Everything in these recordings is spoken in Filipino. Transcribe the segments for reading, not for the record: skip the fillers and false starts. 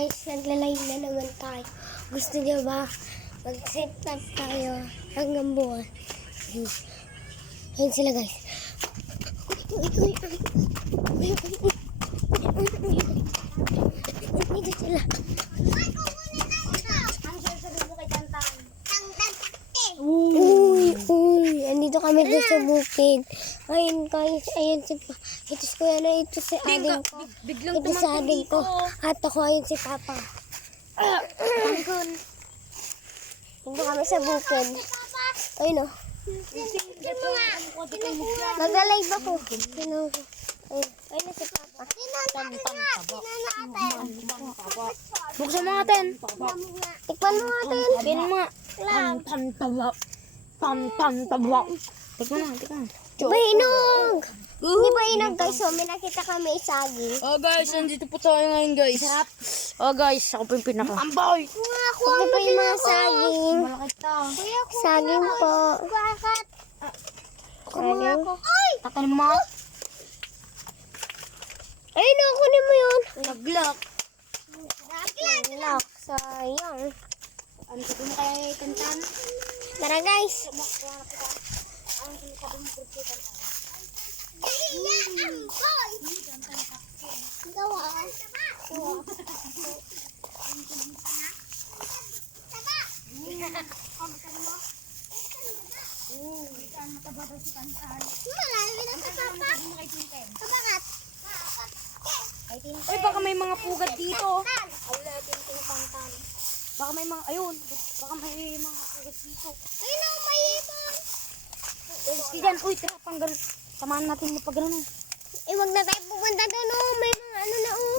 guys, nagla-live na naman tayo. Gusto niyo ba mag-set up tayo hanggang buwan? Ayun sila guys. Dito sila. Uy, andito kami doon sa bukid. Ayun guys, ayun si ito si kuya na, ito si ading ko. Ito si ading ko. At ako ayun si papa. Dito kami sa bukid. Ayun o. Mag-live ako. Ayun na si papa. Buksan mo natin. Tikman mo natin. Tignan mo nga. Tikman na. Ba inog? Hindi ba inog guys? So, may nakita kami isagi. Oh guys, nandito po tayo ngayon guys. Oh guys, ako po yung pinaka. Amboy! Ito pa yung mga saging. Malakit to. Saging po. Saging. Tatalin mo. Ayun na, kunin mo yun. Nag-lock. Lock. Sayang. Ano sabi mo kaya Tantan? Tara guys. Uy, baka may mga pugat dito. Baka may mga, ayun. Baka may mga pugat dito. Ayun na, may ibon. Sige dyan. Uy, tira pang ganun. Samahan natin mo pag ganun. Eh, wag na tayo pupunta doon. Oh. May mga ano na oh.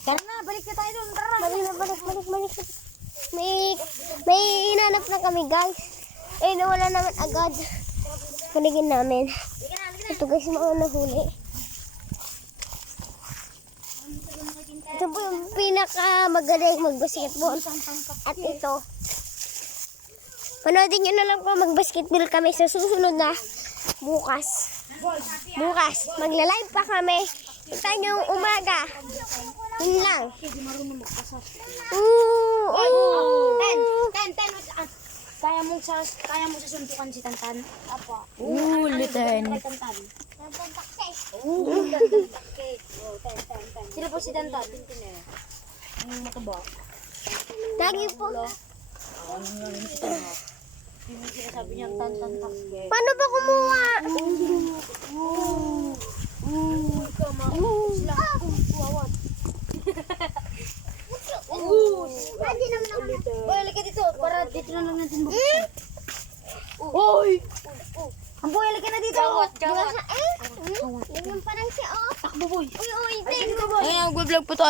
Tara na, balik na tayo doon. Tara. Balik. May hinanap na kami guys. Eh, nawala naman agad. Kuligin namin. Ito guys, mga nahuli. Ito po yung pinakamagaling mag-basketball. At ito. Panoodin nyo na lang po mag-basketball kami sa susunod na bukas. Magla-live pa kami. Kita nyo umaga. Yun lang. Kaya mo sa suntukan si Tantan? Apo. Ten. Litan. Sino po si Tantan? Ang mataba. Lagi po. Sabi niya Tantan. Paano ba kumuha? Boy, halika dito. Para dito na lang natin buksan. Hoy! Ang boy, halika na dito. Ganyan parang siya oh. Takbo boy. Uy, Ayun, nag-vlog po tayo.